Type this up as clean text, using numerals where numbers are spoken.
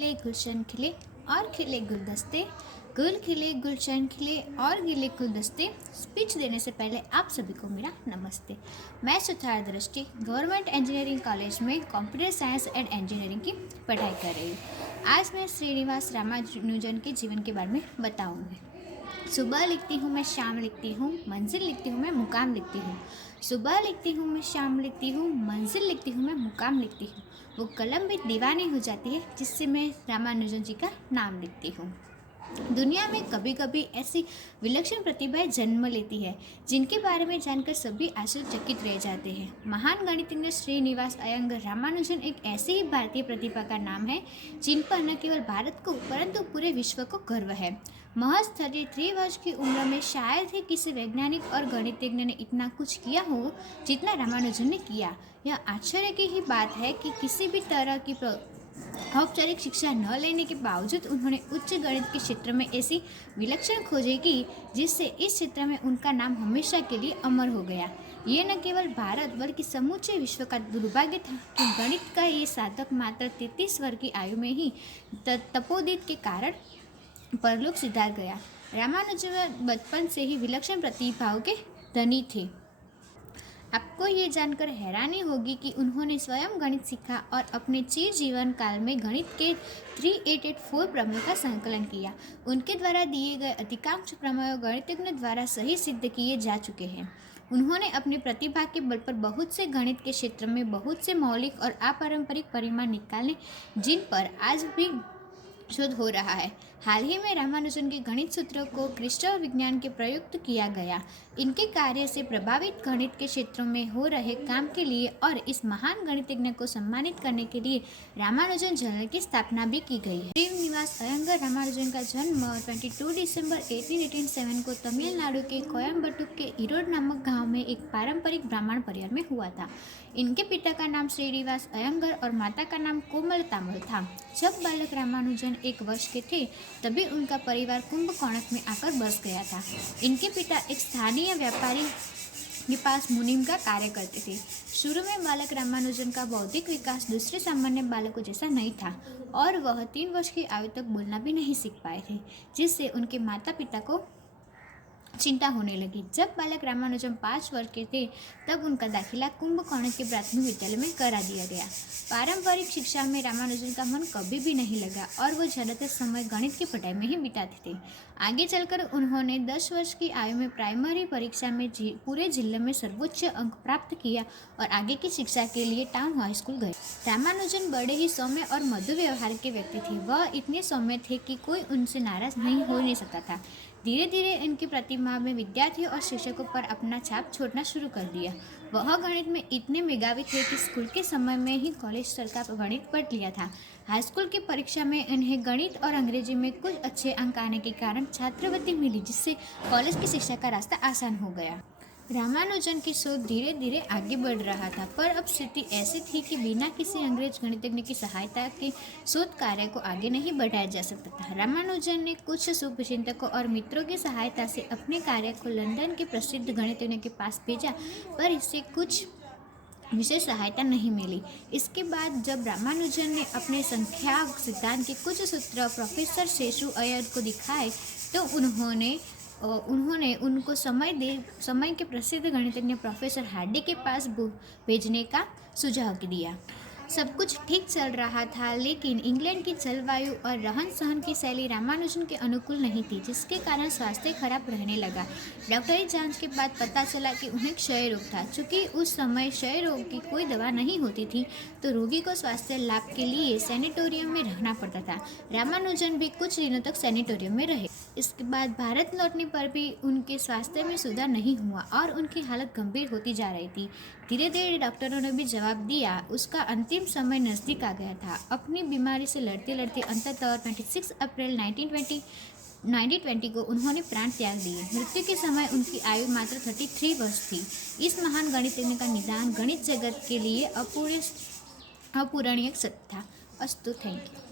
खिले गुलशन खिले और खिले गुलदस्ते, गुल खिले गुलशन खिले और गिले गुलदस्ते। स्पीच देने से पहले आप सभी को मेरा नमस्ते। मैं सुथार दृष्टि गवर्नमेंट इंजीनियरिंग कॉलेज में कंप्यूटर साइंस एंड इंजीनियरिंग की पढ़ाई कर रही हूँ। आज मैं श्रीनिवास रामानुजन के जीवन के बारे में बताऊँगी। सुबह लिखती हूँ मैं, शाम लिखती हूँ, मंजिल लिखती हूँ मैं, मुकाम लिखती हूँ। सुबह लिखती हूँ मैं, शाम लिखती हूँ, मंजिल लिखती हूँ मैं, मुकाम लिखती हूँ। वो कलम भी दीवानी हो जाती है जिससे मैं रामानुजन जी का नाम लिखती हूँ। दुनिया में कभी कभी ऐसी विलक्षण प्रतिभाएं जन्म लेती है जिनके बारे में जानकर सभी आश्चर्यचकित रह जाते हैं। महान गणितज्ञ श्रीनिवास अयंगर रामानुजन एक ऐसी ही भारतीय प्रतिभा का नाम है जिन पर न केवल भारत को परंतु पूरे विश्व को गर्व है। महज 33 वर्ष की उम्र में शायद ही किसी वैज्ञानिक और गणितज्ञ ने इतना कुछ किया हो जितना रामानुजन ने किया। यह आश्चर्य की ही बात है कि किसी भी तरह की औपचारिक शिक्षा न लेने के बावजूद उन्होंने उच्च गणित के क्षेत्र में ऐसी विलक्षण खोजें की जिससे इस क्षेत्र में उनका नाम हमेशा के लिए अमर हो गया। ये न केवल भारत बल्कि समूचे विश्व का दुर्भाग्य था कि गणित का ये साधक मात्र 33 वर्ष की आयु में ही तपोदीप के कारण परलोक सिधार गया। रामानुजन बचपन से ही विलक्षण प्रतिभाओं के धनी थे। आपको ये जानकर हैरानी होगी कि उन्होंने स्वयं गणित सीखा और अपने चिर जीवन काल में गणित के 3884 प्रमेयों का संकलन किया। उनके द्वारा दिए गए अधिकांश प्रमेयों गणितज्ञ द्वारा सही सिद्ध किए जा चुके हैं। उन्होंने अपनी प्रतिभा के बल पर बहुत से गणित के क्षेत्र में बहुत से मौलिक और अपारंपरिक परिणाम निकाले जिन पर आज भी शोध हो रहा है। हाल ही में रामानुजन के गणित सूत्रों को क्रिस्टल विज्ञान के प्रयुक्त किया गया। इनके कार्य से प्रभावित गणित के क्षेत्रों में हो रहे काम के लिए और इस महान गणितज्ञ को सम्मानित करने के लिए रामानुजन जर्नल की स्थापना भी की गई है। श्रीनिवास अयंगर रामानुजन का जन्म 22 दिसंबर 1887 को तमिलनाडु के कोयम्बटूर के ईरोड नामक गांव में एक पारंपरिक ब्राह्मण परिवार में हुआ था। इनके पिता का नाम श्रीनिवास अयंगर और माता का नाम कोमल तामल था। जब बालक रामानुजन 1 वर्ष के थे तभी उनका परिवार कुंभकोणम में आकर बस गया था। इनके पिता एक स्थानीय व्यापारी के पास मुनीम का कार्य करते थे। शुरू में बालक रामानुजन का बौद्धिक विकास दूसरे सामान्य बालकों जैसा नहीं था और वह 3 वर्ष की आयु तक बोलना भी नहीं सीख पाए थे, जिससे उनके माता पिता को चिंता होने लगी। जब बालक रामानुजन 5 वर्ष के थे तब उनका दाखिला कुंभकोणम के प्राथमिक विद्यालय में करा दिया गया। पारंपरिक शिक्षा में रामानुजन का मन कभी भी नहीं लगा और वो ज़्यादातर समय गणित की पढ़ाई में ही बिताते थे। आगे चलकर उन्होंने 10 वर्ष की आयु में प्राइमरी परीक्षा में पूरे जिले में सर्वोच्च अंक प्राप्त किया और आगे की शिक्षा के लिए टाउन हाई स्कूल गए। रामानुजन बड़े ही सौम्य और मधुर व्यवहार के व्यक्ति थे। वह इतने सौम्य थे कि कोई उनसे नाराज नहीं सकता था। धीरे धीरे इनकी प्रतिभा में विद्यार्थियों और शिक्षकों पर अपना छाप छोड़ना शुरू कर दिया। वह गणित में इतने मेधावी थे कि स्कूल के समय में ही कॉलेज स्तर का गणित पढ़ लिया था। हाई स्कूल की परीक्षा में इन्हें गणित और अंग्रेजी में कुछ अच्छे अंक आने के कारण छात्रवृत्ति मिली, जिससे कॉलेज की शिक्षा का रास्ता आसान हो गया। रामानुजन की शोध धीरे धीरे आगे बढ़ रहा था, पर अब स्थिति ऐसी थी कि बिना किसी अंग्रेज गणितज्ञ की सहायता के शोध कार्य को आगे नहीं बढ़ाया जा सकता था। रामानुजन ने कुछ शुभचिंतकों और मित्रों की सहायता से अपने कार्य को लंदन के प्रसिद्ध गणितज्ञ के पास भेजा, पर इससे कुछ विशेष सहायता नहीं मिली। इसके बाद जब रामानुजन ने अपने संख्या सिद्धांत के कुछ सूत्र प्रोफेसर शेषु अय्यर को दिखाए तो उन्होंने उनको समय के प्रसिद्ध गणितज्ञ प्रोफेसर हार्डी के पास भेजने का सुझाव दिया। सब कुछ ठीक चल रहा था, लेकिन इंग्लैंड की जलवायु और रहन सहन की शैली रामानुजन के अनुकूल नहीं थी, जिसके कारण स्वास्थ्य खराब रहने लगा। डॉक्टरी जांच के बाद पता चला कि उन्हें क्षय रोग था। चूँकि उस समय क्षय रोग की कोई दवा नहीं होती थी तो रोगी को स्वास्थ्य लाभ के लिए सैनिटोरियम में रहना पड़ता था। रामानुजन भी कुछ दिनों तक सैनिटोरियम में रहे। इसके बाद भारत लौटने पर भी उनके स्वास्थ्य में सुधार नहीं हुआ और उनकी हालत गंभीर होती जा रही थी। धीरे धीरे डॉक्टरों ने भी जवाब दिया। उसका अंतिम समय नज़दीक आ गया था। अपनी बीमारी से लड़ते लड़ते अंततः 26 अप्रैल 1920 को उन्होंने प्राण त्याग दिए। मृत्यु के समय उनकी आयु मात्र 33 वर्ष थी। इस महान गणितज्ञ का निदान गणित जगत के लिए अपूरणीय सत्य था। अस्तु, थैंक यू।